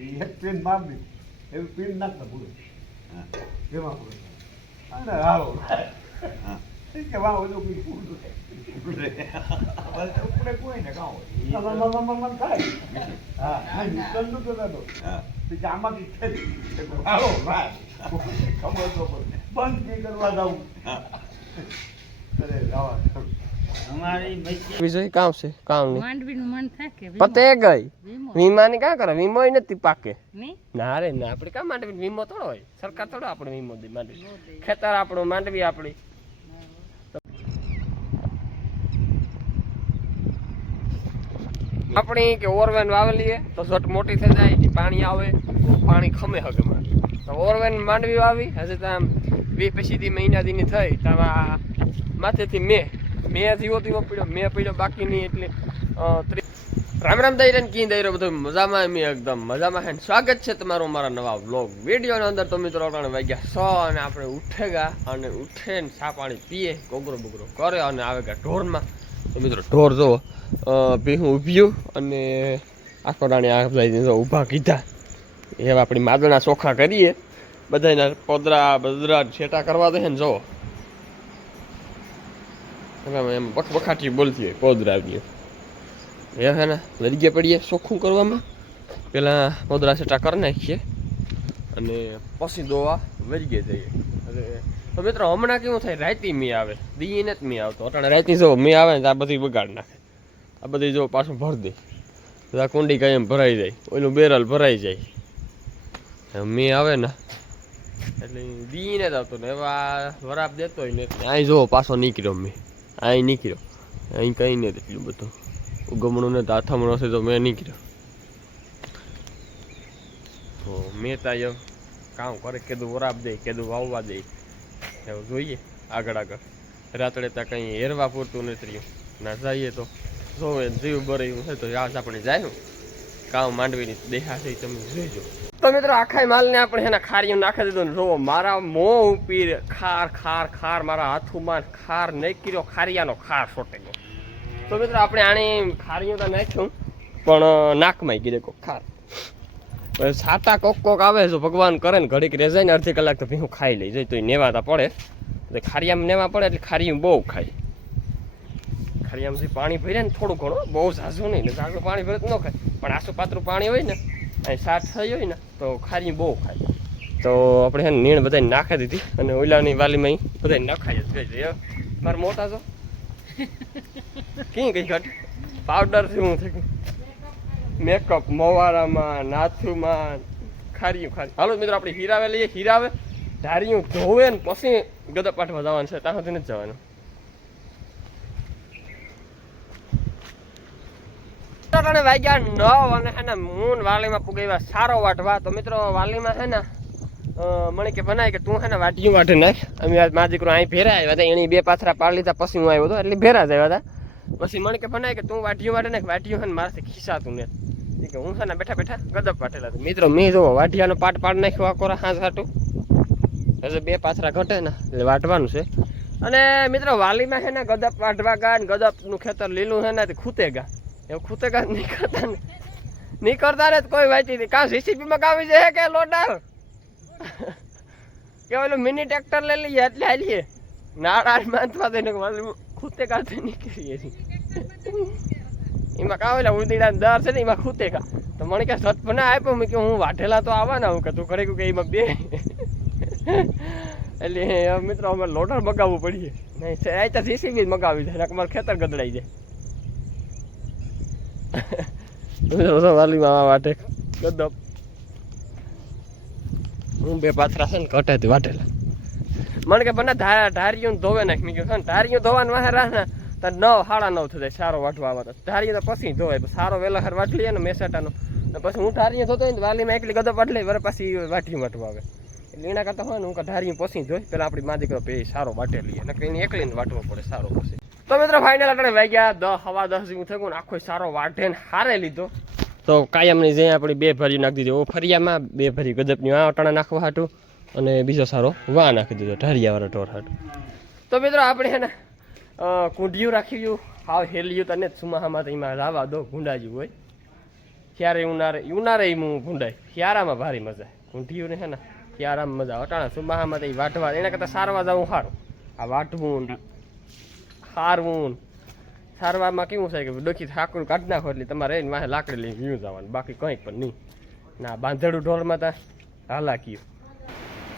એક પિન મારવી એવી પિન નાખતા પૂરે એમાં પૂરે અને હાલો કે વાહ ઓલું પિન પૂરું ઉપડે કોઈ ને કાં હોય થાય હા નીકળતું તો નતો પછી આમાંથી થઈ હાલો ભાઈ ખબર તો બંધ નહીં કરવા જાઉં અરે જવા બીજું કામ છે કામ નહીં માંડવીનું મન થાય કે પતે ગઈ વીમાની ક્યાં કરે વીમો નથી પાકે નહીં ના રે ના આપણે કામ માંડવી વીમો થોડો હોય સરકાર થોડો આપણે વીમો દે માંડવી ખેતર આપણું માંડવી આપણી આપણી કે ઓરવેન વાવેલી તો ઝટ મોટી થઈ જાય પાણી આવે તો પાણી ખમે હગે માંડવી તો ઓરવેન માંડવી વાવી હજી તો આમ 2 મહિના દીની થઈ તો માથેથી મેં જીવો દીવો પીડ્યો મેં પીડ્યો બાકી નહીં એટલે રામ રામ દઈ કી દઈ બધું મજામાં એમ એકદમ મજામાં છે સ્વાગત છે તમારું મારા નવા વ્લોગ વિડીયોની અંદર તો મિત્રો અટાણે વાગ્યા 100 અને આપણે ઉઠેગા અને ઉઠે ને ચા પાણી પીએ ગોગરો બોગરો કરે અને આવે ગયા ઢોરમાં તો મિત્રો ઢોર જો ભીહું ઊભ્યું અને આખો રાણી આ બધા ઊભા કીધા એવા આપણી માદણા ચોખ્ખા કરીએ બધાના પોદરા બદરા છેટા કરવા દે ને જો એમ બખાટી બોલતી હોય પોદરાની એ હે ને લડી પડીએ ચોખ્ખું કરવામાં પેલા પોદરા છેટા કરી નાખીએ અને પછી દોવા વળગી જઈએ તો મિત્રો હમણાં કેવું થાય રાતી મી આવે દીને જ મી આવતો અટાણે રાતી જો મી આવે ને આ બધી બગાડ નાખે આ બધી જો પાછું ભર દે આ કુંડી કઈ એમ ભરાઈ જાય ઓલું બેરલ ભરાઈ જાય મી આવે ને એટલે દીને જ આવતો ને એવા વરાપ દેતો હોય ને અહીં જો પાછો નીકળ્યો મેં અહીં નીકળ્યો અહીં કંઈ નહીં એટલું બધું ઉગમણું ને હાથમણો છે તો મેં નીકળ્યો તો મેં ત્યાં કામ કરે કીધું વરાપ દે કીધું વાવવા દે એવું જોઈએ આગળ રાત્રે ત્યાં કંઈ હેરવા પૂરતું નથી રહ્યું ના જઈએ તો જોવે જીવ બરાયું છે તો યાદ આપણે જાય કામ માંડવીની દેહા છે તમે જોઈજો તો મિત્રો આખા માલને આપણે એના ખારીયું નાખી દીધું ને જોવો મારા મોં ઉપીર ખાર ખાર ખાર મારા હાથુમાં ખાર નહીં કર્યો ખારિયાનો ખાર છોટે ગયો તો મિત્રો આપણે આની ખારીયું તો નાખ્યું પણ નાકમાં ગીરે કોક ખાર છાટા કોક કોક આવે જો ભગવાન કરે ને ઘડીક રેજાય ને અડધી કલાક તો ભીહું ખાઈ લઈ જાય તો એ નેવાતા પડે એટલે ખારિયામાં નેવા પડે એટલે ખારીયું બહુ ખાય ખારિયામાંથી પાણી ભરે ને થોડું ઘણું બહુ ઝાઝું નહીં ને ઝાઝું પાણી ભરે તો ન ખાય પણ આસુ પાતળું પાણી હોય ને અહીં સાટ થઈ હોય ને તો ખારી બહુ ખાય તો આપણે હે નીણ બધાને નાખી દીધી અને ઓલાની વાલીમાં બધાને નખાય જ ગઈ મારે મોટા છો કઈ ઘટ પાવડરથી હું થઈ મેકઅપ મવારામાં નાથુમાં ખારીયું ખારી હાલો મિત્રો આપણે હીરાવે લઈએ હીરાવે ધારીયું ધોવે ને પછી ગદા પાઠવા જવાનું છે ત્યાં સુધી નથી જવાનું વાગ્યા 9 અને હે ને મૂન વાલીમાં પુગાવ્યા સારો વાટવા તો મિત્રો વાલીમાં હે ને મને કે બનાય કે તું હે ને વાટીયું વાટે નાખ અમે મા દીકરો અહીં ભેરા આવ્યા હતા એની 2 પાથરા પાડી લીધા પછી હું આવ્યો હતો એટલે ભેરા જ આવ્યા હતા પછી મને કે બનાય કે તું વાટીયું વાટે નાખ વાટીયું હે ને મારાથી ખીસાતું ને કે હું છે ને બેઠા બેઠા ગદપ વાટેલા મિત્રો મેં જો વાટિયાનો પાટ પાડ નાખ્યો આ કોરા હાથ હાટું હજુ 2 પાથરા ઘટે ને એટલે વાટવાનું છે અને મિત્રો વાલીમાં હે ને ગદપ વાટવા ગા ને ગદપનું ખેતર લીલું હે ને તે ખૂતે ગા એવું ખૂતેગા નહીં કરતા ને કોઈ વાંચી નહીં કાં સીસીપીમાં કાવી જાય કે લોડાર કે ઓલું મિની ટ્રેક્ટર લઈ લઈએ એટલે હાલીએ નાળા બાંધવા દઈને ખૂતેગા નીકળીએ એમાં કાં ઓલા ઉદીડા દર છે ને એમાં ખૂતેગા તો મને કે સત પણ આપ્યો મેં કે હું વાઢેલા તો આવવાના હું કે તું કરે કે એમાં બે એટલે મિત્રો અમારે લોડર મગાવવું પડીએ નહીં આ તો સીસીપી જ મગાવી જાય અમારે ખેતર ગદડાઈ જાય વાલીમાં વાટે ગદપ હું 2 પાથરા છે ને ઘટે વાટેલા મને કે બને ધારીયું ધોવે નાખ મેં કહ્યું ધારીયું ધોવાનું વાહે રાહ ને તો 9 સાડા 9 થઈ જાય સારો વાટવા આવે તો ધારીયું તો પછી ધોવાય સારો વહેલો હાર વાટ લઈએ ને મેસાટાનો પછી હું ધારીયું ધોતો હોય ને વાલીમાં એકલી ગદપ વાટ લઈ વરે પછી વાટીયું વાટવા આવે એટલે એના કરતા હોય ને હું ધારીયું પછી ધોઈ પેલા આપણી મા દીકરો પે સારો વાટે લઈએ ને એને એકલીને વાટવો પડે સારો પછી તો મિત્રો ફાઇનલ આપણે વાગ્યા 10 સવા 10 જેવું થયું ને આખો સારો વાઢે ને હારે લીધો તો કાયમની જે આપણી 2 ભરી નાખી દીધી ઓ ફરિયામાં 2 ભરી ગદપની આ અટાણા નાખવા હાટું અને બીજો સારો વા નાખી દીધો ઢારિયાવાળા ઢોર હાટું તો મિત્રો આપણે હે ને કુંઢિયું રાખ્યું હાવ હેલ્યું તને સુમાહામાં તો એમાં રાવા દો ગુંડાજ્યું હોય ક્યારે ઉનારે હું ભૂંડાય શિયાળામાં ભારી મજા ઊંધિયું ને હે ને શિયાળામાં મજા અટાણા સુમાહામાં તો વાટવા એના કરતાં સારવા જવું સારું આ વાટવું સારવું સારવામાં કેવું છે કે ડોકી ઠાકુર કાઢી નાખો એટલે તમારે એને વાહે લાકડી લઈને વ્યૂ જવાનું બાકી કંઈ પણ નહીં ના બાંધેડું ઢોરમાં તા હાલાકીયું.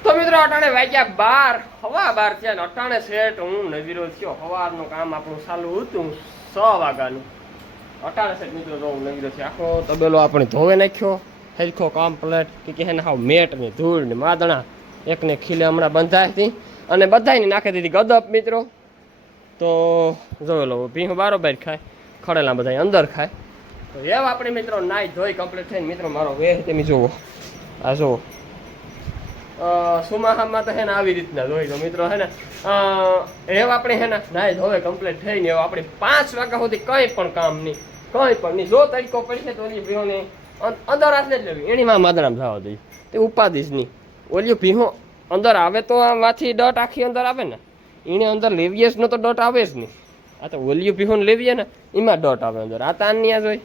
તો મિત્રો અટાણે વાગ્યા 12 થયા ને અટાણે સેટ હું નવીરો થયો સવારનું કામ આપણું ચાલુ હતું 6 વાગ્યાનું અટાણે સેટ મિત્રો તો હું નવીરો થયો આખો તબેલો આપણે ધોવે નાખ્યો હેરખો કમ્પ્લેટ કે હે ને હાવ મેટ ને ધૂળ ને માદણા એકને ખીલે હમણાં બંધાઈ હતી અને બધાને નાખી દીધી ગદપ મિત્રો. તો જોઈ લો ભીહું બારોબાર ખાય ખડેલા બધા અંદર ખાય તો એવા આપણે મિત્રો નાઈ ધોઈ કમ્પ્લીટ થઈને મિત્રો મારો વેહ તમે જુઓ આ જુઓ સુમાહામાં તો હે ને આવી રીતના જોઈ લો મિત્રો હે ને એવા આપણે હે ને નાઈ ધોવે કમ્પ્લીટ થઈને એવા આપણે 5 વાગ્યા સુધી કંઈ પણ કામ નહીં કંઈ પણ નહીં જો તરીકો પડશે તો ઓલી ભીહોને અંદર હાથ જ લેવી એણીમાં માદણામાં જવા દઈ તે ઉપાદીશ નહીં ઓલી ભીહો અંદર આવે તો આમાંથી ડટ આખી અંદર આવે ને એને અંદર લેવીએ જ ન તો ડટ આવે જ નહીં આ તો ઓલિયું ભીહોને લેવીએ ને એમાં ડટ આવે અંદર આ તાનની આ જોઈ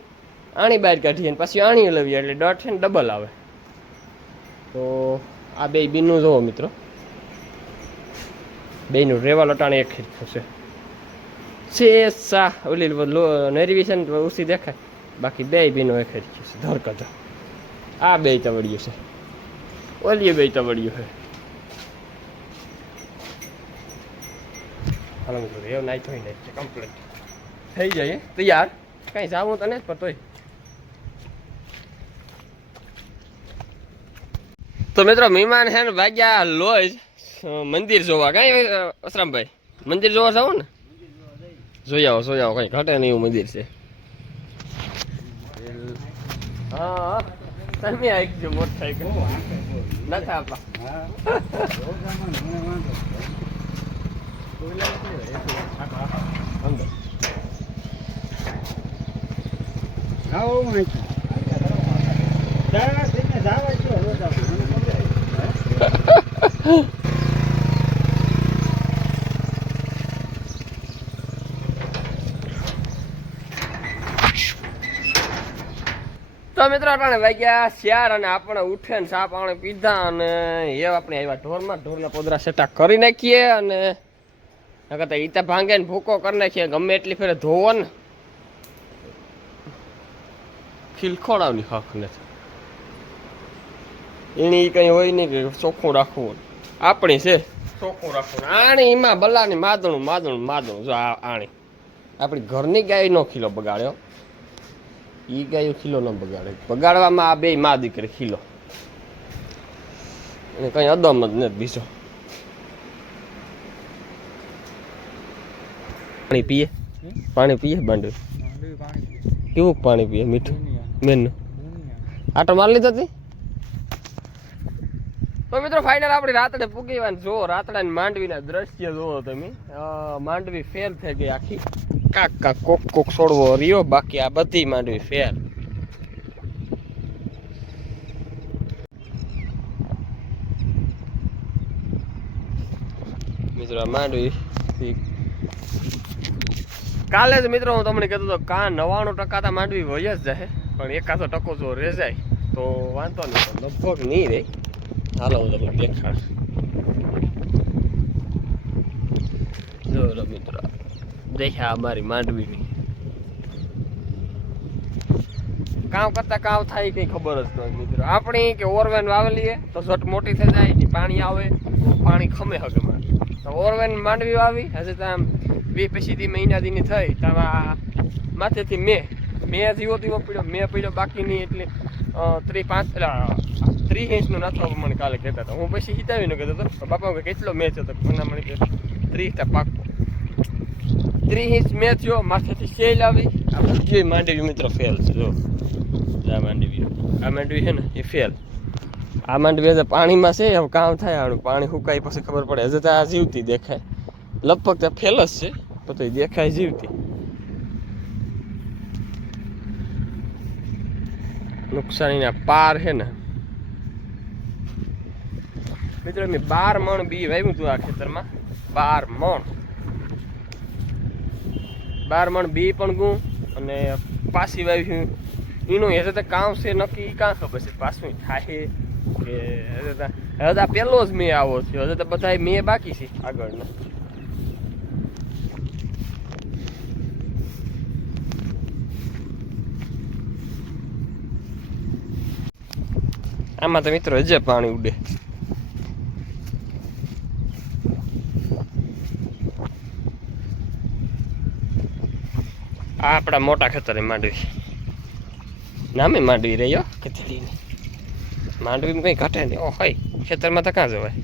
આણી બહાર કાઢીએ ને પછી આણી લેવીએ એટલે ડટ છે ને ડબલ આવે. તો આ બે બીનું જોવો મિત્રો બેનું રેવા લટાણે એક થશે છે સા ઓલી નરવી છે ને ઓછી દેખાય બાકી બે બીનો એક છે ધરકજ આ બે તવડિયું છે ઓલી બે તવડિયું છે. હાલો મિત્રો રેવ નાઈ થોઈ નાઈ કમ્પ્લીટ થઈ જાય તૈયાર કઈ જાવું તને પણ તોય. તો મિત્રો મહેમાન છે ને ભાગ્યા લોજ મંદિર જોવા કઈ અસરામભાઈ મંદિર જોવા જાવ ને જોઈ આવો કઈ ઘટે નહીં એવું મંદિર છે. હા તમે આવી મોટરસાઇકલ નથી આપા તો મિત્રો આપણે વાગ્યા 4 અને આપણે ઉઠે ને ચા પાણી પીધા અને એ આપણે આવ્યા ઢોરના પોદરા સેટા કરી નાખીએ અને નકર ઈતા ભાંગે ને ભૂકો કરી નાખીએ ગમે એટલી ફેરે ધોવો ને ખીલખોડાવની હક નથી એની કઈ હોય નહીં કે ચોખ્ખું રાખવું આપણી છે ચોખ્ખું રાખવું આણી એમાં બલાની માદણું જો આણી આપણી ઘરની ગાય નો ખીલો બગાડ્યો ઈ ગાયો ખીલો ન બગાડે બગાડવામાં આ બે માં દીકરી ખીલો એને કઈ અદમ જ નથી બીજો. પાણી પીએ બાંડવી કેવું પાણી પીએ મીઠું મેન આટો માર લીધો હતી. તો મિત્રો ફાઇનલ આપણી રાતડે પૂગીવાની જો રાતડાની માંડવીના દ્રશ્ય જોવો તમે માંડવી ફેલ થઈ ગઈ આખી કાક કોક છોડવો રહ્યો બાકી આ બધી માંડવી ફેર. મિત્રો માંડવી કાલે જ મિત્રો હું તમને કહેતો હતો કા 99% માંડવી વય જ જાય પણ 1% જો રહે જાય તો વાંધો નહીં લગભગ નહીં રે. હાલો હું તમને દેખાડ જો મિત્રો દેખ્યા અમારી માંડવીની કામ કરતા કામ થાય કઈ ખબર જ નથી મિત્રો. આપણી કે ઓરવેન વાવેલીએ તો ઝટ મોટી થઈ જાય પાણી આવે પાણી ખમે હગે માંડવી તો ઓરવેન માંડવી વાવી હજી તો આમ 20-25 મહિના દીની થઈ તો માથેથી મેં જીવો પીડ્યો મેં પીડ્યો બાકી નહીં એટલે 30 ઇંચનું નાથો મને કાલે કહેતા હતા. હું પછી હિતાવીને કહેતો હતો બાપા કેટલો મેચ હતો મને 30 પાક 30 ઇંચ મેં થયો માથેથી સેલ આવી આ બધી માંડવી મિત્રો ફેલ છે જો આ માંડવી છે ને એ ફેલ. આ માંડવી હજુ પાણીમાં છે હવે કામ થાય આનું પાણી સુકાય પછી ખબર પડે હજુ તો આ જીવતી દેખાય લગભગ તો ફેલ જ છે તો દેખાય જીવતી. નુકસાનીના પાર છે ને મિત્રો મેં 12 મણ બી વાવ્યું હતું આ ખેતરમાં 12 મણ બી પણ ગું અને પાછી વાવ્યું એનું એ તો કામ છે નક્કી કાં ખબર છે પાછું થાય કે હવે તો પેલો જ મેં આવો થયો હવે તો બધા મેં બાકી છે આગળના. આમાં તો મિત્રો હજે પાણી ઉડે. આ આપણા મોટા ખેતરે માંડવી નામે માંડવી રહ્યો ખેતરીની માંડવીમાં કંઈ ઘટે નહીં. ઓ હોય ખેતરમાં તો કાં જવાય.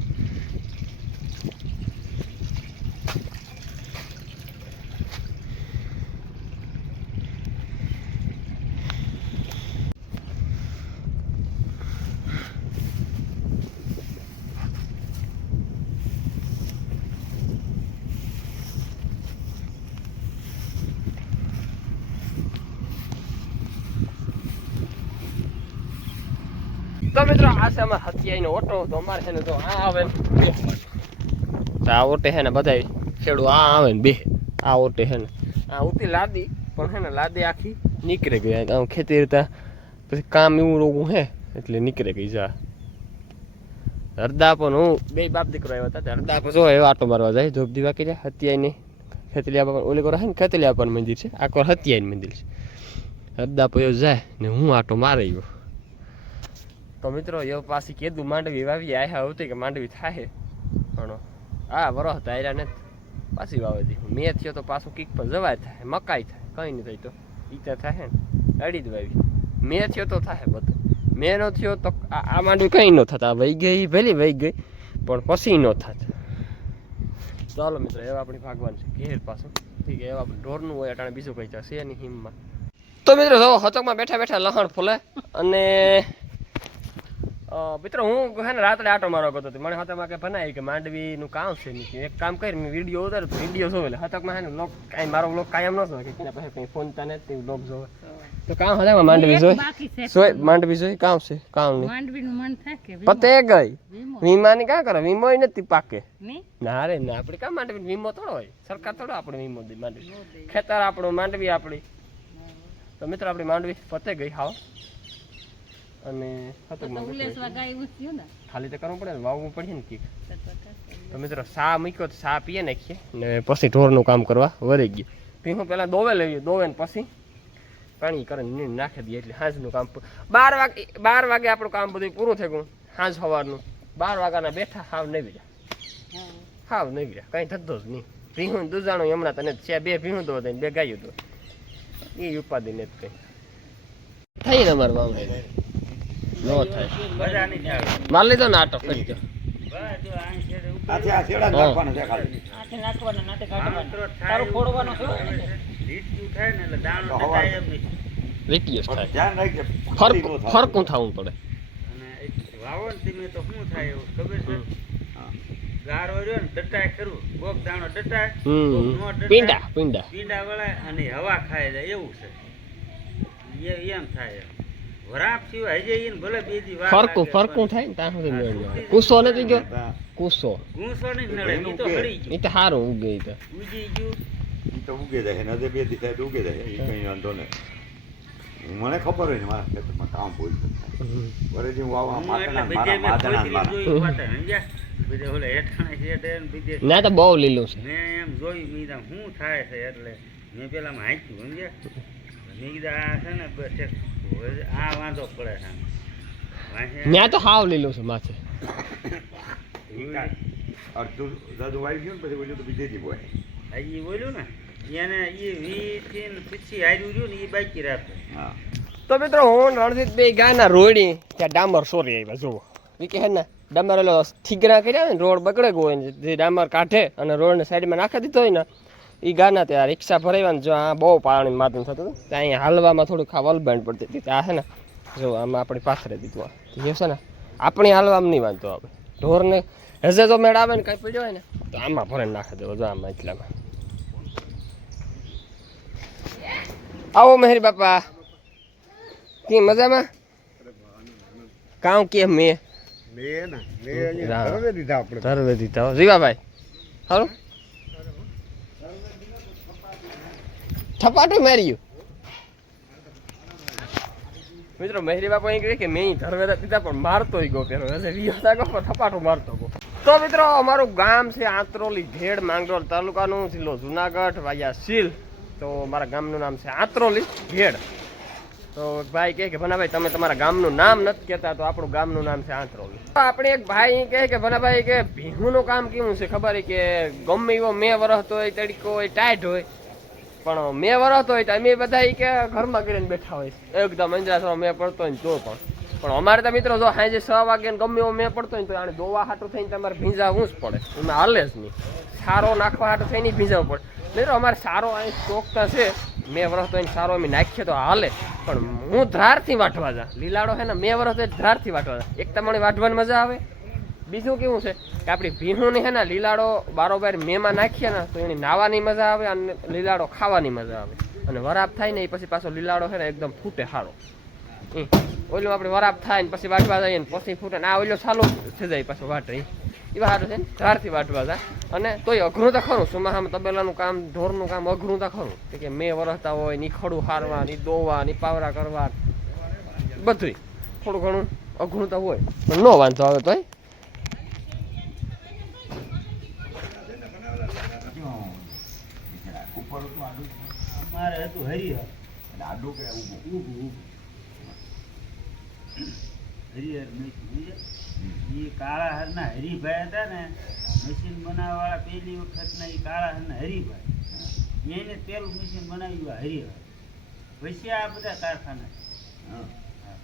તો મિત્રો આ છે અમારે હથિયાઈનો ઓટો. તો અમારે છે ને તો આ આવે ને બે તો આ ઓટે છે ને બધા ખેડૂ આ આવે ને બે આ ઓટે છે ને આ ઉતી લાદી પણ છે ને લાદી આખી નીકળે ગઈ. આમ ખેતી રીતે પછી કામ એવું રોગું હે એટલે નીકળે ગઈ. જા હરદા પણ હું બે બાપ દીકરો આવ્યા હતા. હરદા પણ જો એવો આટો મારવા જાય જોબ દીવા કે જાય હથિયાઈની ખેતલિયા પર ઓલી કરો છે ને ખેતલિયા પર મંદિર છે આ કોર હથિયાઈનું મંદિર છે. હરદા પર જાય ને હું આટો મારી ગયો. તો મિત્રો એ પાછી કીધું માંડવી વાવી આયા હતી કે માંડવી થાય પણ આ વરસ ધાર્યા ને પાછી વાવી દી. મેં થયો તો પાછું કીક પર જવાય થાય મકાઈ થાય કંઈ નહીં થાય તો ઈતા થાય ને અડી જ વાવી. મેં થયો તો થાય બધું. મેં નો થયો તો આ માંડવી કંઈ ન થતા વહી ગઈ ભલે વહી ગઈ પણ પછી ન થત. ચાલો મિત્રો એવા આપણી ભાગવાન છે ઘેર પાછું ઠીક એવા આપણે ઢોરનું હોય અટાણે બીજું કંઈ છે એની હિમમાં. તો મિત્રો જો હતકમાં બેઠા બેઠા લહણ ફૂલે અને મિત્રો હું હે ને રાત્રે આટો મારવા ગયો હતો. મને હતકમાં કે બનાવી કે માંડવીનું કામ છે નહીં એક કામ કરી મેં વિડીયો ઉતાર્યો તો વિડીયો જોવે એટલે હતકમાં હે ને બ્લોગ કાંઈ મારો બ્લોગ કાયમ ન જોવે કે પછી કંઈ ફોન તાને તે બ્લોગ જોવે તો કામ હતકમાં માંડવી જોઈ માંડવી જોઈ કામ છે કામ નહીં માંડવીનું મન થાય કે પતે ગઈ વીમાની કાં કરે વીમો નથી પાકે ના રે ના આપણે કાં માંડવી વીમો થોડો હોય સરકાર થોડો આપણે વીમો દે માંડવી ખેતર આપણું માંડવી આપણી. તો મિત્રો આપણી માંડવી પતે ગઈ હાવ અને ખાલી તો કરવું પડે ને વાવવું પડે ને કીક. તો મિત્રો સા મૂક્યો તો સા પીએ નાખીએ ને પછી ઢોરનું કામ કરવા વળી ગઈ. ભીહું પહેલાં દોવે લેવી દોવે ને પછી પાણી કરીને નાખી દઈએ એટલે સાંજનું કામ 12 વાગે આપણું કામ બધું પૂરું થઈ ગયું. સાંજ સવારનું 12 વાગ્યાના બેઠા હાવ નહીં ગયા કંઈ થતો જ નહીં. ભીહું દૂધાણું હમણાં તને છે 2 ભીહું દો દઈને 2 ગાયું દો એ ઉપાધિ ને કંઈ થઈ ને અમારે વાવડે નો થાય માર લીધો ને આટો કરી દો ફરકું થવું પડે. પીંડા વળાય અને હવા ખાય જાય એવું છે એમ થાય. ફરકું થાય ને ત્યાં સુધી કુસો નથી ગયો કુસો એ તો સારું ઉગે ઉગે જાય ને 2 દી થાય ઉગે જાય એ કઈ વાંધો નહીં. મને ખબર હોય ને મારા ખેતરમાં કામ બોલ વરેજી વાવા ના તો બહુ લીલું છે. મેં એમ જોયું શું થાય છે એટલે મેં પેલામાં હાંચ્યું સમજ્યા મેં કીધું આ છે ને આ વાંધો પડે છે ત્યાં તો હાવ લીલું છે માથે અડધું દાદુ વાઈ ગયું પછી બોલ્યું તો બીજેથી બોય એ બોલ્યું ને એને એ વી પછી હાર્યું રહ્યું ને એ બાકી રાખે. હા તો મિત્રો હું રણજીત બે ગાયના રોડી ત્યાં ડામર સોરી આવ્યા જુઓ એ કે હે ને ડામર એટલે થીગરા કર્યા ને રોડ બગડે ગયો હોય જે ડામર કાઢે અને રોડને સાઈડમાં નાખી દીધો હોય ને એ ગાના ત્યાં રિક્ષા ભરાવ્યા ને જો આ બહુ પાણી માથું થતું હતું ત્યાં અહીંયા હાલવામાં થોડુંક વલબાંડ પડતી હતી. આ છે ને જો આમાં આપણી પાથરે દીધું આ છે ને આપણી હાલવામાં નહીં વાંધો આવે. ઢોરને હજે જો મેળ આવે ને કાંઈ પડ્યો હોય ને તો આમાં ભરીને નાખી દેવો જો આમાં એટલામાં. આવો મહેર બાપા કે મજામાં કામ કે મેં ધરવે દીધા જીવાભાઈ હાલો થપાટું માર્યું મિત્રો મહેરી બાપા એમ કહે કે મેં ધરવેરા દીધા પણ મારતોય ગયો પેલો એટલે વિયોતા ગયો પણ થપાટો મારતો ગયો. તો મિત્રો અમારું ગામ છે આંત્રોલી ભેડ માંગરોળ તાલુકાનું, જિલ્લો જુનાગઢ, વાયા સીલ. તો મારા ગામનું નામ છે આંત્રોલી ભેડ. તો ભાઈ કહે કે ભનાભાઈ તમે તમારા ગામનું નામ નથી કહેતા, તો આપણું ગામનું નામ છે આંત્રોલી. આપણે એક ભાઈ કહે કે ભનાભાઈ કે ભીહુંનું કામ કેવું છે ખબર કે ગમે એવો મેં વરસતો હોય, તડકો હોય, ટાઈટ હોય, પણ મેં વરસતો હોય તો અમે બધા કે ઘરમાં કરીને બેઠા હોય એકદમ અંજરાસમાં મેં પડતો હોય તો પણ અમારે તો મિત્રો જો સાંજે 6 વાગે ગમે એવો મેં પડતો હોય તો આને દોવા હાટું થઈને તમારે ભીંજાવવું જ પડે, એમાં હાલે જ નહીં. સારો નાખવા હાટું થઈને ભીંજાવવું પડે. મિત્રો અમારે સારો અહીં ચોકતા છે, મેં વરસતો હોય સારો અમે નાખીએ તો હાલે, પણ હું ધારથી વાટવા જા. લીલાડો છે ને મેં વરસ હોય ધારથી વાટવા જા. એક તમારી વાટવાની મજા આવે, બીજું કેવું છે કે આપણી ભીહુંની છે ને લીલાડો બારોબાર મેમાં નાખીએ ને તો એની નાવાની મજા આવે અને લીલાડો ખાવાની મજા આવે. અને વરાપ થાય ને એ પછી પાછો લીલાડો છે ને એકદમ ફૂટે સારો. ઓલું આપણે વરાપ થાય ને પછી વાટવા જઈએ ને પછી ફૂટે ને આ ઓલો ચાલુ થઈ જાય પાછું વાટે એવા હાટું છે ને ધારથી વાટવા જાય. અને તોય અઘરું તો ખરું, સુમાહામાં તબેલાનું કામ ઢોરનું કામ અઘરું તો ખરું કે મેં વરસતા હોય ની ખડું હારવા ની દોવા ની પાવરા કરવા બધું થોડું ઘણું અઘરું તો હોય પણ ન વાંધો આવે તોય. અમારે હતું હરિહર આડું કે ઊભું હરિહર મશીન, એ કાળા હરના હરિભાઈ હતા ને મશીન બનાવવા વાળા પહેલી વખતના એ કાળા હરના હરિભાઈ એને પેલું મશીન બનાવ્યું હરિહર. પછી આ બધા કારખાના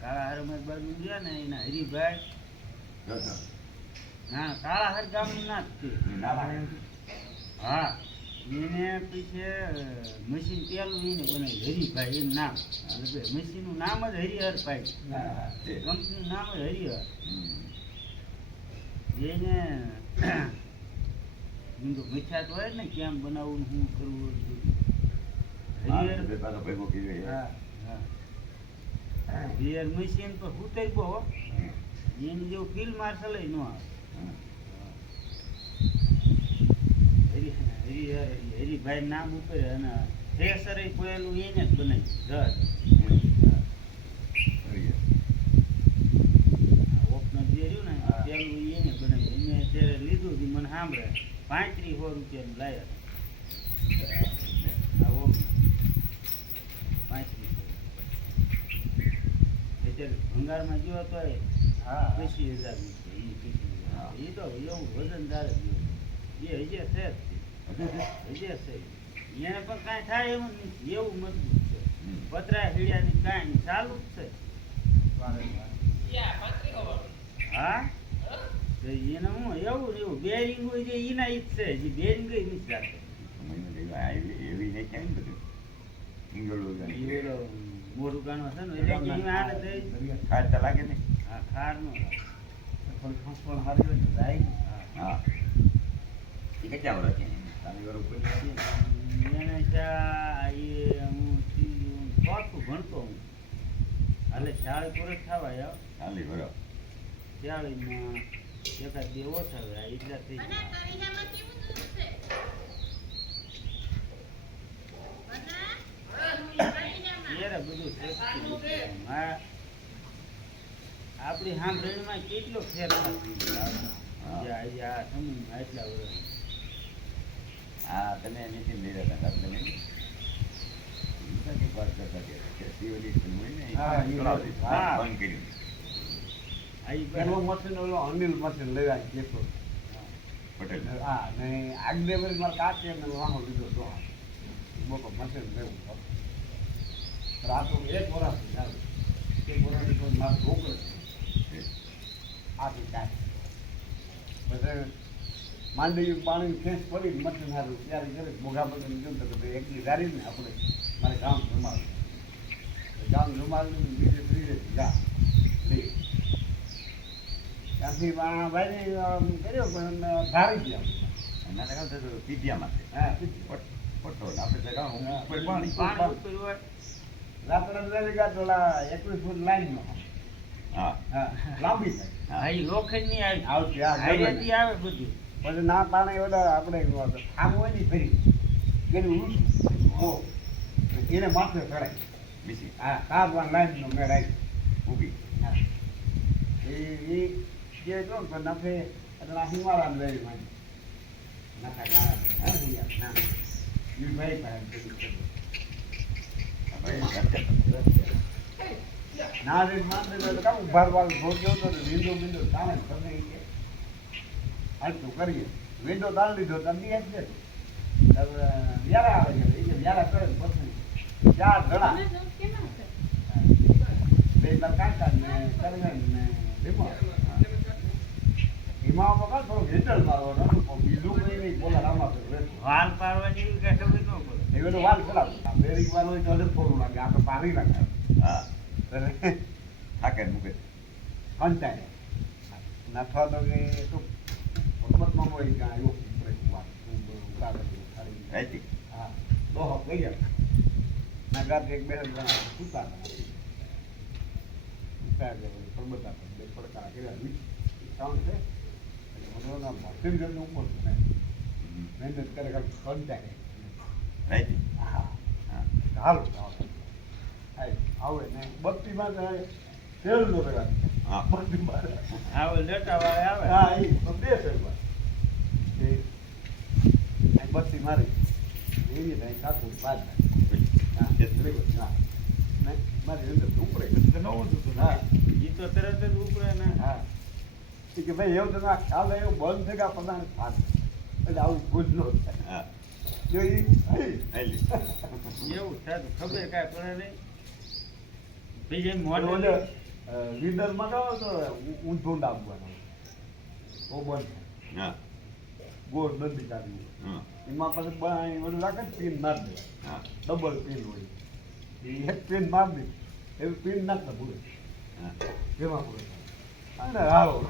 કાળા હર અમારી બાજુ ગયા ને એના હરિભાઈ ના કાળા હર ગામનું ના જ છે. હા એને પીછે મશીન પેલું એને બનાવ્યું હરિભાઈ એનું નામ, મશીનનું નામ જ હરિહરભાઈ, કંપનીનું નામ જ હરિહર. એને મચ્છાત હોય ને કેમ બનાવવું શું કરવું હરિહર. હરિહર મશીન પર ઉતરી ગયો એને જેવું ફિલ્ડ માર્શલ ન આવે. હરિભાઈ નામ ઉપર અને થ્રેસર કોયેલું એને જ બનાવ્યું ઓપનર જે રહ્યું ને પેલું એને બનાવ્યું. એને અત્યારે લીધું હતું મને સાંભળે 3500 રૂપિયાનું લાયા આ ઓપનર 3500. અત્યારે ભંગારમાં ગયો તો 80,000 એ તો એવું વજનદાર જ એ હજે છે હજે છે એને પણ કાંઈ થાય એવું નથી, એવું મજબૂત છે. પતરા હીડિયાની કાંઈ ચાલુ જ છે. હા તો એને હું એવું એવું બેરિંગ હોય છે એના ઈ જ છે, જે બેરિંગ નથી રાખે. મોટું કાણો છે ને એટલે એમાં આને થઈ ખાર તો લાગે ને. હા ખાર નો પણ હારી હોય ને જાય. હા એ કેટલા વર્ષ છે? એને હું ચોથું ભણતો હું હાલે 40 વર્ષ થવા આવ્યો. 40 વર્ષ 40માં એકાદ બે ઓછા આવે એટલા થઈ ગયા બધું આપણી સાંભળીમાં કેટલો ફેર આ સમૂહ આટલા વર્ષ. હા તમે નીતિન લઈ રહ્યા હતા તમે અનિલ મશીન લેવા જેતો પટેલ. હા ને આગલે વર્ષ મારા કાકી એમને વાહો લીધો હતો મોટો મશીન લેવું રાતો 1 વર્ષ 1 વર્ષ મારો છોકરો આથી કાંઈ પછી માંડવી પાણી ખેંચ પડી મશીન સારું ત્યારે કરે મોઘા બધાને જોયું તો એકલી ગાડી ને આપણે મારે ગામ જમાડ્યું બીજે ત્રીજે ગા ત્યાંથી ભાઈને કર્યો પણ ધારી ગયા પીઢિયામાં હા પટ્ટો આપણે પાણી રાત્રે ગયા તો 21 ફૂટ લાઈનનો હા હા લાંબી થાય લોખંડની આવતી આવે બધું પછી ના પાણી ઓલા આપણે આમ હોય ને ફરી એનું ઊંચું એને માથે ચડાય હા કાપવાની લાઈનનો મેળ આવી ઊભી હા એ જે જો ને નફે એટલે હિમાલય લઈ માં નફા ના એ ભાઈ ના રે માન રે કામ ભરવાલ ભોગ્યો તો વિન્ડો વિન્ડો તાણે તમે કે હાલ તો કરીએ વિન્ડો તાણ લીધો તમે એક છે હવે વ્યારા આવે છે એ વ્યારા કરે પછી ચાર ઘણા બે કાકા ને કરમે ને દેમો એમાં પકડ થોડો હેન્ડલ મારવાનો બીજું કઈ નહીં બોલા રામા વાલ પાડવાની એવી કઈ ખબર ન પડે એવો તો વાલ ખરાબ બેરી વાલ હોય તો અડર થોડું લાગે આ તો પારી નાખે હા થાકે મૂકે કંટાય નાથવા તો કે તો મતમાં હોય કે આયો વાત ઉતારે ખાલી હા તો હો ગઈ ના ગાત એક બે સુતા ઉતાર દે પણ બતા બે પડકા કર્યા વી સાઉન્ડ છે એટલે મને માથે જ ઉપર ને મહેનત કરે કે કંટાય રાઈટ હા હા હાલો આવે ને બત્તીમાં તેલ નો લગા હા બત્તીમાં આવે લેટા વાળા આવે હા એ તો બે છે એ બત્તી મારી એવી નહીં કાકું બાદ હા એ બરાબર હા નહીં મારી અંદર ઉપરે તો નવું હતું હા એ તો તરત જ ઉપરે ને હા કે ભાઈ એવું તો ના ખ્યાલ આવ્યો બંધ થઈ ગયા પ્રધાન ખાત એટલે આવું ભૂલ ન થાય હા જો એવું થાય તો ખબર કાંઈ પડે નહીં બીજે મોડલ લીડર માં કહો તો ઊંધો દાબવાનો તો બંધ હા ગોળ બંધ કાઢી એમાં પછી ઓલું રાખે ને પિન માર દે ડબલ પિન હોય એ એક પિન માર દે એવી પિન નાખતા ભૂલે એમાં ભૂલે અને હાલો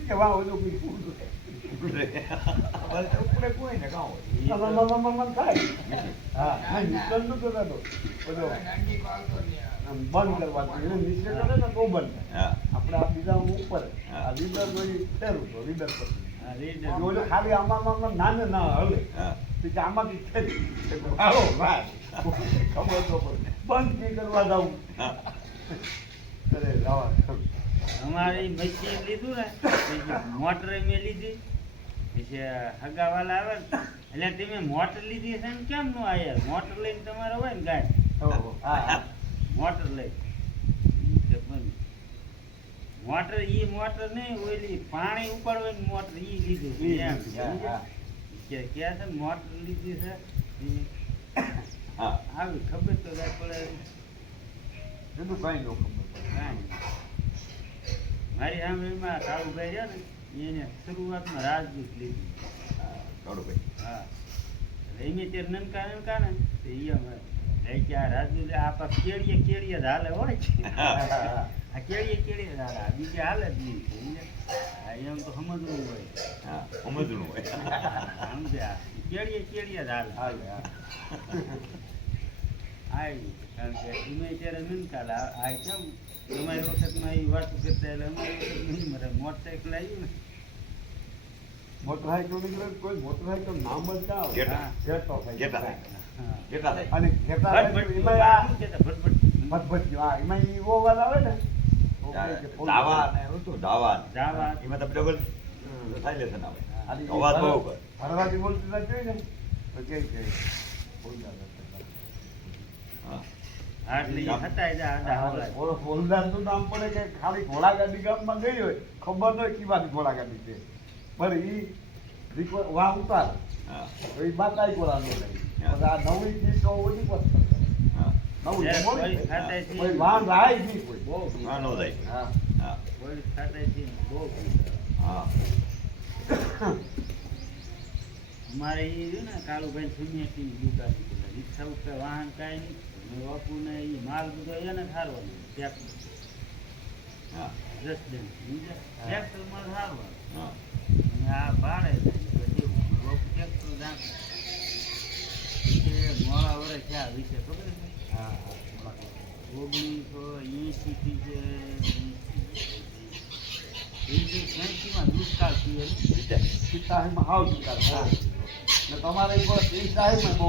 કે વાહ ઓલું પી ઉપડે કોઈ ને કાં હોય થાય હા નીકળનું તો નતો બધો બંધ કરવાનું નીચે કરે ને તો બંધ થાય આપણે આ બીજા ઉપર આ લીડર જોઈ તેરું તો લીડર પછી ખાલી આમાં નાને ના હલે પછી આમાંથી ખેરી હાલો ભાઈ ખબર તો પડે બંધ નહીં કરવા જવું અરે જવા અમારે મશીન લીધું ને મોટર મેં લીધી પછી હગાવાલા આવે ને એટલે તમે મોટર લીધી છે ને કેમ નો આયા મોટર લઈને તમારે હોય ને ગાય મોટર લઈ મોટર ઈ મોટર નહીં ઓલી પાણી ઉપાડવાની મોટર ઈ લીધું એમ કે છે મોટર લીધી છે આવી ખબર તો કાંઈ પડે એનું કઈ ન ખબર કાંઈ મારી સામે એમાં કાળુભાઈ રહ્યા ને એને શરૂઆતમાં રાજદૂત લીધું કાળુભાઈ હા એમે ત્યારે નનકા નનકા ને તો એ અમારે કે આ રાજદૂત આ કેળીએ જ હાલે હોય આ કેળીએ જ હાલે બીજે હાલે જ નહીં એમ તો સમજવું હોય હા સમજવું હોય સમજ્યા કેળીએ જ હાલે આવી કારણ કે એમે ત્યારે નનકા આ કેમ તમારી વખતમાં એ વાત કરતા એટલે અમારી વખત નહીં મરે મોટરસાઇકલ આવ્યું ને મોટરસાઇકલ નીકળે કોઈ મોટરસાઇકલ નામ જ ના આવે અને ભટભટ એમાં ઈવો વાળા આવે ને એમાં તો ડબલ સાયલેશન આવે અવાજ બહુ કરે ભરવાથી બોલતું ના જોઈએ ને તો કે ફોલદાર નું નામ પડે કે ખાલી ઘોડાગાડી ગામમાં ગઈ હોય ખબર ન હોય કેવાની ઘોડાગાડી છે પણ ઈ વાહ ઉતાર એ બાતાઈ ઘોડા નો લઈ આ નવી ચીજ તો ઓછી પસંદ નવું વાહ રાય નહીં કોઈ બહુ વાહ નો જાય હા અમારે એ ને કાળુભાઈ સિમેન્ટની દુકાન રિક્ષા ઉપર વાહન કાંઈ નહીં બાપુ ને એ માલ બધો એને સારવાનો ટ્રેક્ટર માં સારવાનો અને આ ભાડે બાપુ ટ્રેક્ટર નાખે મોડા વર્ષ થયા વિશે ખબર છે 1980 છે 1980 દુષ્કાળ થયો સીતાહીમાં હાવ દુકાળ ને તમારે બહુ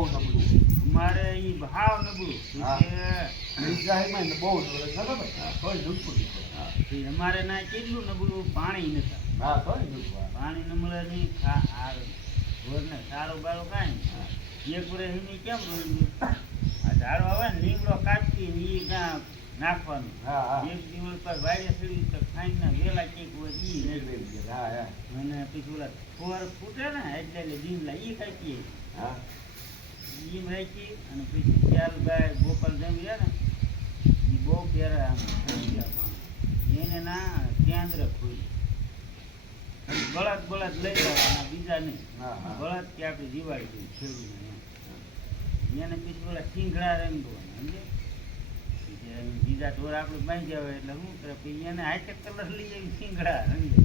નબળું અમારે ઈ ભાવ નબળું નિશાળીમાં ને બહુ જોડે ખબર કોઈ ઝૂકતું પછી અમારે ના કેટલું નબળું પાણી નતા. હા તોય ઝૂકવા પાણી ન મળે નહીં. ઢોરને સારો બારો કાંઈ નહીં. એક વર્ષ એની કેમ રોયું? આ ઝાડો આવે ને લીમડો કાચી ને એ ત્યાં નાખવાનું. હા હા એક દિવસ પર વાયરે ચડી તો ખાઈને વેલા ચેક હોય ઈ નહીં. હા હા અને પછી ઓલા ફોર ફૂટે ને એટલે લીમડા ઈ કાચી હા ઈમ રાખી અને પછી ખ્યાલભાઈ ગોપાલ જેમ રહ્યા ને એ બહુ પહેરા આમ ઠંડીમાં એને ના કેન્દ્ર ખોઈ બળદ લઈ જવાના બીજા નહીં. હા, હા. બળદ કે આપણે દિવાળી ખેડૂને એને પછી ઓલા સિંગડા રંગવાના સમજે બીજા ઢોર આપણે બાંધ્યા હોય એટલે શું કરે પછી એને હાથે કલર લઈ આવી સિંગડા રંગે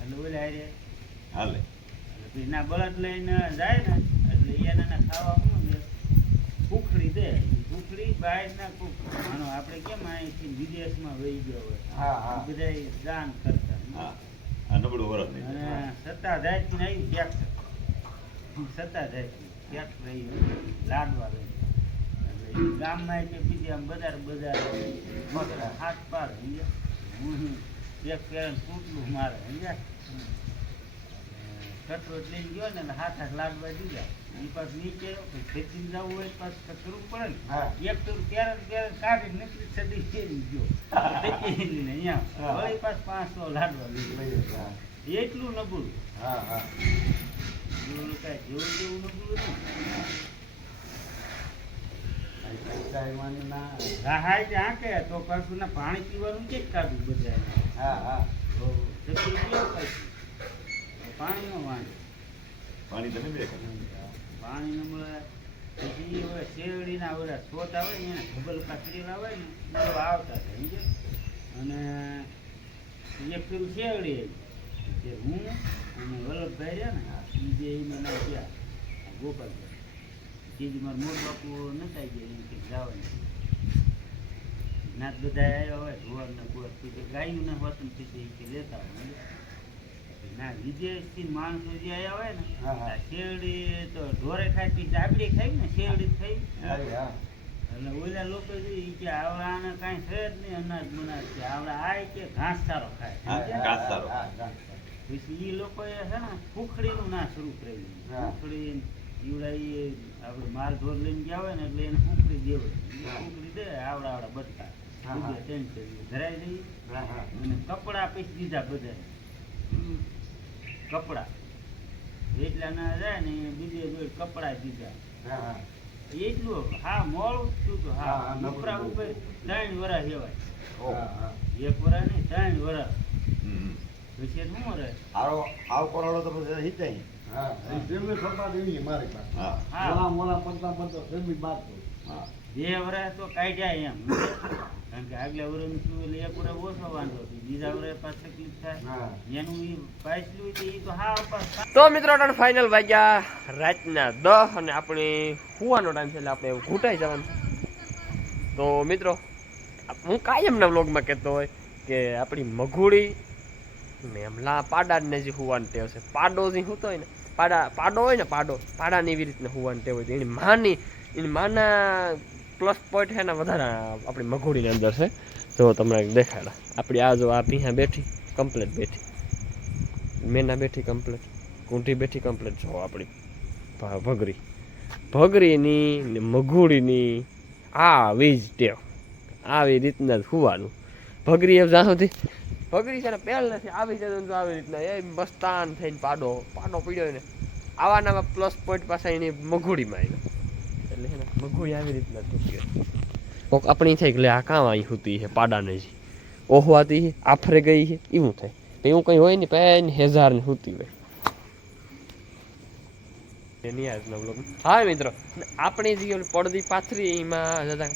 એટલે ઓલા હારે હાલે એટલે પછી ના બળદ લઈને જાય ને એટલે એને ખાવા શું દે કુખડી દે. કુખડી બહાર ના આનો આપણે કેમ અહીંથી વિદેશમાં વહી ગયો હોય હા હા બધા દાન કરતા. હા આ નબળું વરસ નહીં અને સત્તાધારથી આવ્યું ટ્રેક્ટર. સત્તાધારથી ટ્રેક્ટર આવ્યું લાડવા લઈ એટલે ઈ ગામમાં કે બીજે આમ બધા હાથ પાર સમજ્યા. હું એક પેરણ તૂટલું મારે સમજ્યા. કટરો લઈને ગયો ને હાથ લાડવા દીધા. એ પાછું નીચે ખેતી જવું હોય પાછું કરવું પડે ને. હા. એક તો પેરણ કાઢી નીકળી સદી ફેરી ગયો અહીંયા વળી પાછું 500 લાડવા લીધા. લઈ હા એટલું નબળું. હા હા જેવું કાંઈ જેવું નબળું નિશાળીમાં ના રાહાય ત્યાં કે તો પાછું ના પાણી પીવાનું છે જ કાઢું બધા. હા હા પાણી નો વાંધો. પાણી તમે બે ખાલી પાણી ન મળે પછી હવે શેરડીના ઓલા છોટ આવે ને એને ખબર કાકરેલા હોય ને એ આવતા હતા સમજે. અને એક પેલું શેરડી કે હું અને વલ્લભભાઈ રહ્યા ને એ બે એમાં ના ગયા ગોપાલભાઈ ચીજ મારા મોટ બાપુ નતા ગયા એમ કે જવાનું નાત બધા આવ્યા હોય ઢોર ને ગોર ગાયું ના હોત ને પછી કે લેતા હોય ના વિદેશથી માણસો જે આવ્યા હોય ને હા, હા. આ શેરડી તો ઢોરે ખાય પછી ડાબડી ખાઈ ને શેરડી ખાઈ હા હા એટલે ઓલા લોકો કે આવડા આને કાંઈ છે જ નહીં અનાજ બનાજ છે આવડા આ કે ઘાસ સારો ખાય હા, સમજ્યા? ઘાસ સારો. હા ઘાસ સારો. પછી એ લોકોએ છે ને કુખડીનું ના શરૂ કર્યું. હા. કુખડી ઈવડા ઈ આપણે માલ ઢોર લઈને ગયા હોય ને એટલે એને કુખડી દેવું. હા. કુખડી દે આવડા આવડા બટકા હા, હા. ધરાઈ દઈ હા હા અને કપડા પૈસા દીધા બધા કપડા એટલા ના જાય ને બીજે જોડે કપડા દીધા. હા હા એટલું હા મોડું થયું હતું. હા, હા, હા ઉપરા નબળું. ઉપર 3 વર્ષ કહેવાય. હા હા 1 વર્ષ નહીં 3 વર્ષ હમ પછી શું રહે. આવ કોરાડો તો પછી હિચાઈ હા એ જેમની ખબર એવી મારી પાસે હા હા મોલા મોલા પડતા સેમી બાદ હા 2 વર્ષ તો કાઢ્યા એમ કારણ કે આગલા વર્ષ શું એટલે 1 વર્ષ ઓછો વાંધો હતો. બીજા વર્ષ પાછ તકલીફ થાય હા એનું એ પાછલું છે એ તો હા તો મિત્રો ફાઇનલ વાગ્યા રાતના 10 અને આપણે સુવાનો ટાઈમ છે એટલે આપણે ઘૂંટાઈ જવાનું. તો મિત્રો હું કાયમના વ્લોગમાં કહેતો હોય કે આપણી મઘોડી મેમલા પાડાને જે હુવાની ટેવ છે. પાડો જે સૂતો હોય ને પાડો હોય ને પાડાની એવી રીતના હુવાની ટેવ હોય. એની માના પ્લસ પોઈન્ટ છે ને વધારે આપણી મઘોડીની અંદર છે. જો તમને દેખાડા આપણી આ જો આ ભીહા બેઠી કમ્પ્લેટ બેઠી, મેના બેઠી કમ્પ્લેટ, કુંઠી બેઠી કમ્પ્લેટ. જો આપણી ભગરીની ને મઘોડીની આવી જ ટેવ આવી રીતના જ હુવાનું. ભગરી એમ જ્યાં સુધી ભગરી છે ને પહેલેથી આવી છે તો આવી રીતના એ મસ્તાન થઈને પાડો પીડ્યો ને આવા નવા પ્લસ પોઈન્ટ પાછા એની મઘોડીમાં આવ્યો એટલે છે ને મઘોડી આવી રીતના તૂટી કોક આપણી થઈ એટલે આ કામ અહીં સૂતી છે પાડાને જ ઓહવાતી છે આફરે ગઈ છે એવું થાય. એવું કંઈ હોય ને પેન હેઝારને સૂતી હોય. હા મિત્રો આપણે જે પડદી પાથરી એમાં દાદા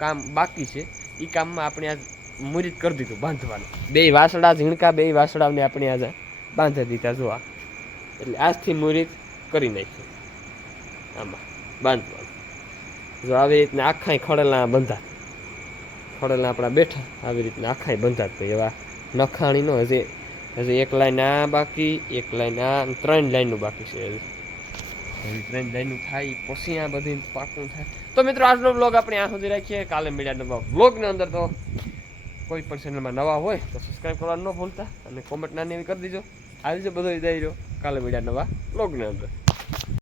કામ બાકી છે. એ કામમાં આપણે આજ મુહૂર્ત કરી દીધું બાંધવાનું. 2 વાસડા ઝીણકા 2 વાસડાને આપણે આજે બાંધી દીધા. જોવા એટલે આજથી મુહૂર્ત કરી નાખ્યું આમાં બાંધવાનું. જો આવી રીતના આખાય ખડેલા બંધા આપણા બેઠા આવી રીતના આખાય બંધા ભાઈ એવા નખાણીનો હજી 1 લાઈન આ બાકી 1 લાઈન આ 3 લાઈનનું બાકી છે હજી. એવી ટ્રેન લાઈનનું થાય પછી આ બધી પાકું થાય. તો મિત્રો આજનો વ્લોગ આપણે આ સુધી રાખીએ. કાલે મળ્યા નવા વ્લોગની અંદર. તો કોઈ પણ ચેનલમાં નવા હોય તો સબસ્ક્રાઈબ કરવાનું ન ભૂલતા અને કોમેન્ટ નાની એવી કરી દીજો. આવી જ બધો દઈ રહ્યો. કાલે મળ્યા નવા વ્લોગની અંદર.